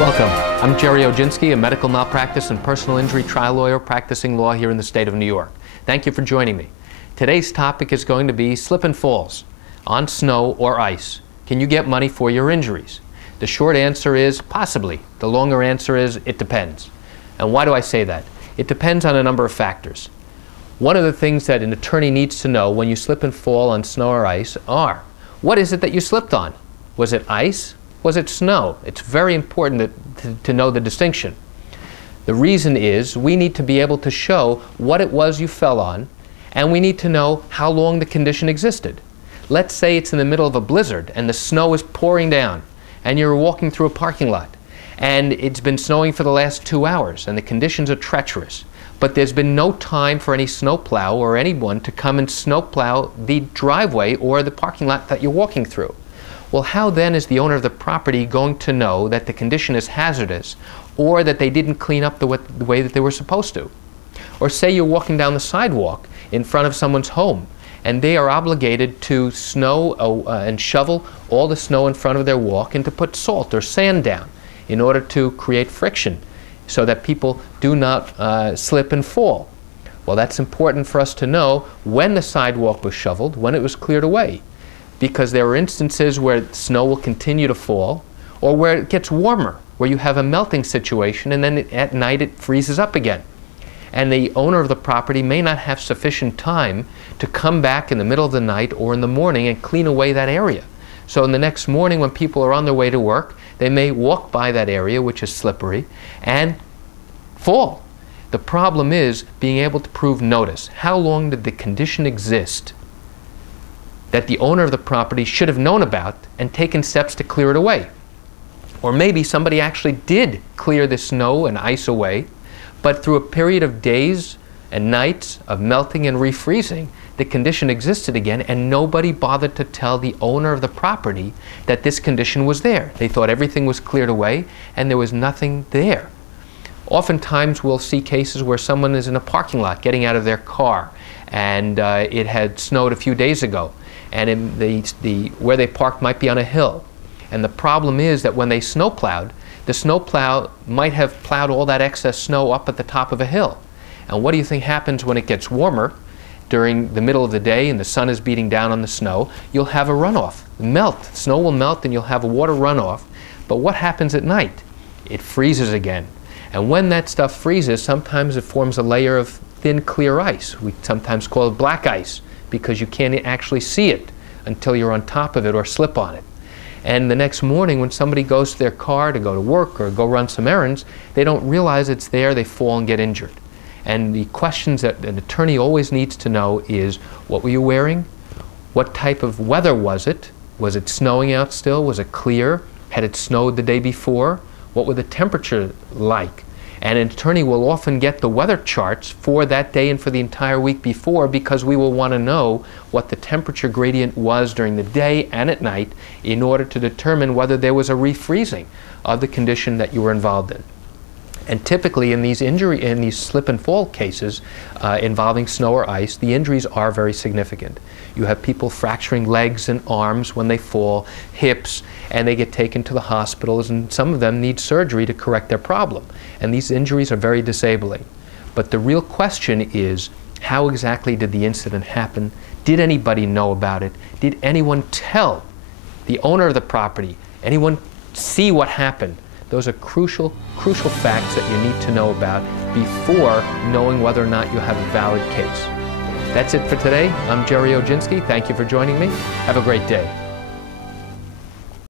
Welcome. I'm Gerry Oginski, a medical malpractice and personal injury trial lawyer practicing law here in the state of New York. Thank you for joining me. Today's topic is going to be slip and falls on snow or ice. Can you get money for your injuries? The short answer is possibly. The longer answer is it depends. And why do I say that? It depends on a number of factors. One of the things that an attorney needs to know when you slip and fall on snow or ice are, what is it that you slipped on? Was it ice? Was it snow? It's very important to know the distinction. The reason is we need to be able to show what it was you fell on, and we need to know how long the condition existed. Let's say it's in the middle of a blizzard and the snow is pouring down and you're walking through a parking lot and it's been snowing for the last 2 hours and the conditions are treacherous, but there's been no time for any snowplow or anyone to come and snowplow the driveway or the parking lot that you're walking through. Well, how then is the owner of the property going to know that the condition is hazardous or that they didn't clean up the way that they were supposed to? Or say you're walking down the sidewalk in front of someone's home and they are obligated to snow and shovel all the snow in front of their walk and to put salt or sand down in order to create friction so that people do not slip and fall. Well, that's important for us to know when the sidewalk was shoveled, when it was cleared away, because there are instances where snow will continue to fall or where it gets warmer, where you have a melting situation and then at night it freezes up again. And the owner of the property may not have sufficient time to come back in the middle of the night or in the morning and clean away that area. So in the next morning when people are on their way to work, they may walk by that area, which is slippery, and fall. The problem is being able to prove notice. How long did the condition exist that the owner of the property should have known about and taken steps to clear it away? Or maybe somebody actually did clear the snow and ice away, but through a period of days and nights of melting and refreezing, the condition existed again and nobody bothered to tell the owner of the property that this condition was there. They thought everything was cleared away and there was nothing there. Oftentimes we'll see cases where someone is in a parking lot getting out of their car and it had snowed a few days ago and where they parked might be on a hill. And the problem is that when they snowplowed, the snowplow might have plowed all that excess snow up at the top of a hill. And what do you think happens when it gets warmer during the middle of the day and the sun is beating down on the snow? You'll have a runoff. Snow will melt and you'll have a water runoff. But what happens at night? It freezes again. And when that stuff freezes, sometimes it forms a layer of thin, clear ice. We sometimes call it black ice because you can't actually see it until you're on top of it or slip on it. And the next morning when somebody goes to their car to go to work or go run some errands, they don't realize it's there, they fall and get injured. And the questions that an attorney always needs to know is, what were you wearing? What type of weather was it? Was it snowing out still? Was it clear? Had it snowed the day before? What were the temperature like? And an attorney will often get the weather charts for that day and for the entire week before, because we will want to know what the temperature gradient was during the day and at night in order to determine whether there was a refreezing of the condition that you were involved in. And typically in these slip and fall cases involving snow or ice, the injuries are very significant. You have people fracturing legs and arms when they fall, hips, and they get taken to the hospitals, and some of them need surgery to correct their problem. And these injuries are very disabling. But the real question is, how exactly did the incident happen? Did anybody know about it? Did anyone tell the owner of the property? Anyone see what happened? Those are crucial facts that you need to know about before knowing whether or not you have a valid case. That's it for today. I'm Gerry Oginski. Thank you for joining me. Have a great day.